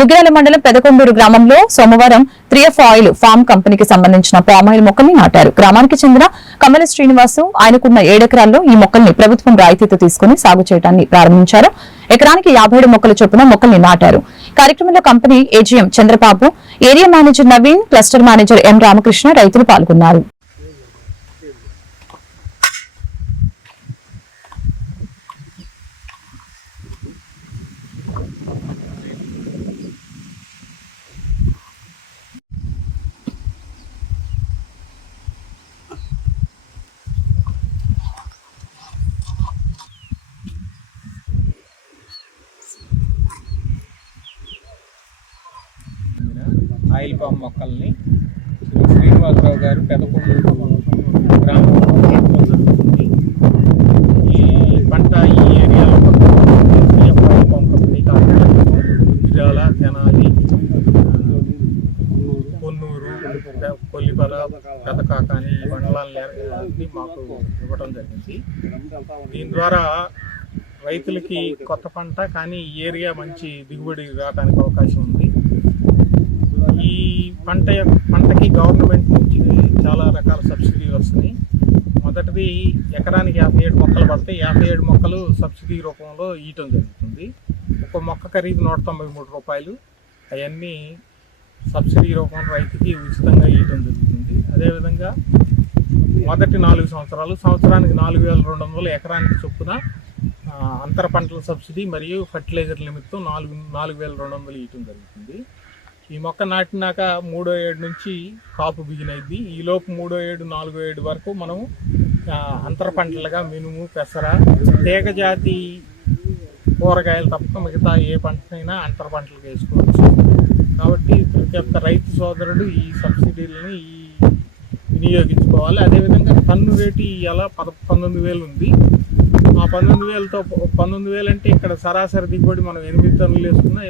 దుగ్గిరాల మండలం పెదకొండూరు గ్రామంలో సోమవారం త్రియఫ్ ఆయిల్ ఫామ్ కంపెనీకి సంబంధించిన పామాయిల్ మొక్కల్ని నాటారు. గ్రామానికి చెందిన కమల శ్రీనివాసు ఆయనకున్న ఏడెకరాల్లో ఈ మొక్కల్ని ప్రభుత్వం రాయితీతో తీసుకుని సాగు చేయడాన్ని ప్రారంభించారు. ఎకరానికి యాభై ఏడు మొక్కల చొప్పున మొక్కల్ని నాటారు. కార్యక్రమంలో company AGM Chandrababu area manager Naveen cluster manager M Ramakrishna రైతులు పాల్గొన్నారు చెందిన ఆయిల్ పామ్ మొక్కల్ని శ్రీ శ్రీనివాసరావు గారు పెదకొండూరు గ్రామంలో నాటడం జరుగుతుంది ఈ పంట ఈ ఏరియాలో సిఎఫ్ ఆయిల్ పామ్ కంపెనీ కాకుండా గుజరాల తెనాలి కొన్నూరు పె- కొల్లిపర పెదకాకాని ఈ మండలాన్ని మాకు ఇవ్వడం జరిగింది. దీని ద్వారా రైతులకి కొత్త పంట కానీ ఈ ఏరియా మంచి దిగుబడి రావడానికి అవకాశం ఉంది. ఈ పంట యొక్క పంటకి గవర్నమెంట్ నుంచి చాలా రకాల సబ్సిడీలు వస్తున్నాయి. మొదటిది ఎకరానికి యాభై ఏడు మొక్కలు పడితే యాభై ఏడు మొక్కలు సబ్సిడీ రూపంలో ఇయటం జరుగుతుంది. ఒక మొక్క ఖరీదు నూట తొంభై మూడు రూపాయలు. అవన్నీ సబ్సిడీ రూపంలో రైతుకి ఉచితంగా ఇవ్వడం జరుగుతుంది. అదేవిధంగా మొదటి నాలుగు సంవత్సరాలు సంవత్సరానికి నాలుగు వేల రెండు వందలు ఎకరానికి చొప్పున అంతర పంటల సబ్సిడీ మరియు ఫర్టిలైజర్ నిమిత్తం నాలుగు నాలుగు వేల రెండు వందలు ఇవ్వడం జరుగుతుంది. ఈ మొక్క నాటినాక మూడో ఏడు నుంచి కాపు బిగినైద్ది. ఈ లోపు మూడో ఏడు నాలుగో ఏడు వరకు మనం అంతర పంటలుగా మినుము పెసర తీగజాతి కూరగాయలు తప్ప మిగతా ఏ పంటనైనా అంతర పంటలు వేసుకోవచ్చు. కాబట్టి ప్రతి ఒక్క రైతు సోదరుడు ఈ సబ్సిడీలని ఈ వినియోగించుకోవాలి. అదేవిధంగా టన్ను రేటు ఇలా పద పంతొమ్మిది వేలు ఉంది. ఆ పంతొమ్మిది వేలతో పంతొమ్మిది వేలు అంటే ఇక్కడ సరాసరి దిగుబడి మనం ఎనిమిది టన్నులు వేసుకున్నా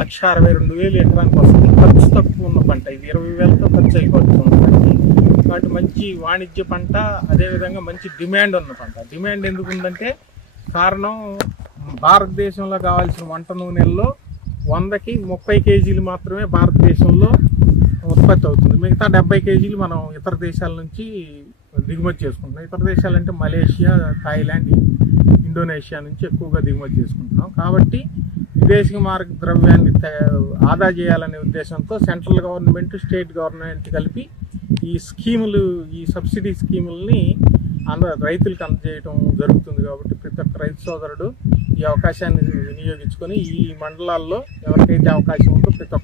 లక్ష అరవై రెండు వేలు ఎకరానికి వస్తుంది. ఖర్చు తక్కువ ఉన్న పంట ఇది. ఇరవై వేలతో ఖర్చు అయిపోతుంది సంవత్సరానికి కాబట్టి మంచి వాణిజ్య పంట అదేవిధంగా మంచి డిమాండ్ ఉన్న పంట. డిమాండ్ ఎందుకు ఉందంటే కారణం భారతదేశంలో కావాల్సిన వంట నూనెల్లో వందకి ముప్పై కేజీలు మాత్రమే భారతదేశంలో ఉత్పత్తి అవుతుంది. మిగతా డెబ్బై కేజీలు మనం ఇతర దేశాల నుంచి దిగుమతి చేసుకుంటున్నాం. ఇతర దేశాలు అంటే మలేషియా థాయిలాండ్ ఇండోనేషియా నుంచి ఎక్కువగా దిగుమతి చేసుకుంటున్నాం. కాబట్టి విదేశీ మార్గ ద్రవ్యాన్ని ఆదా చేయాలనే ఉద్దేశంతో సెంట్రల్ గవర్నమెంట్ స్టేట్ గవర్నమెంట్ కలిపి ఈ స్కీములు ఈ సబ్సిడీ స్కీముల్ని అంద రైతులకు అందజేయడం జరుగుతుంది కాబట్టి ప్రతి ఒక్క రైతు సోదరుడు ఈ అవకాశాన్ని వినియోగించుకొని ఈ మండలాల్లో ఎవరికైతే అవకాశం ఉందో ప్రతి ఒక్క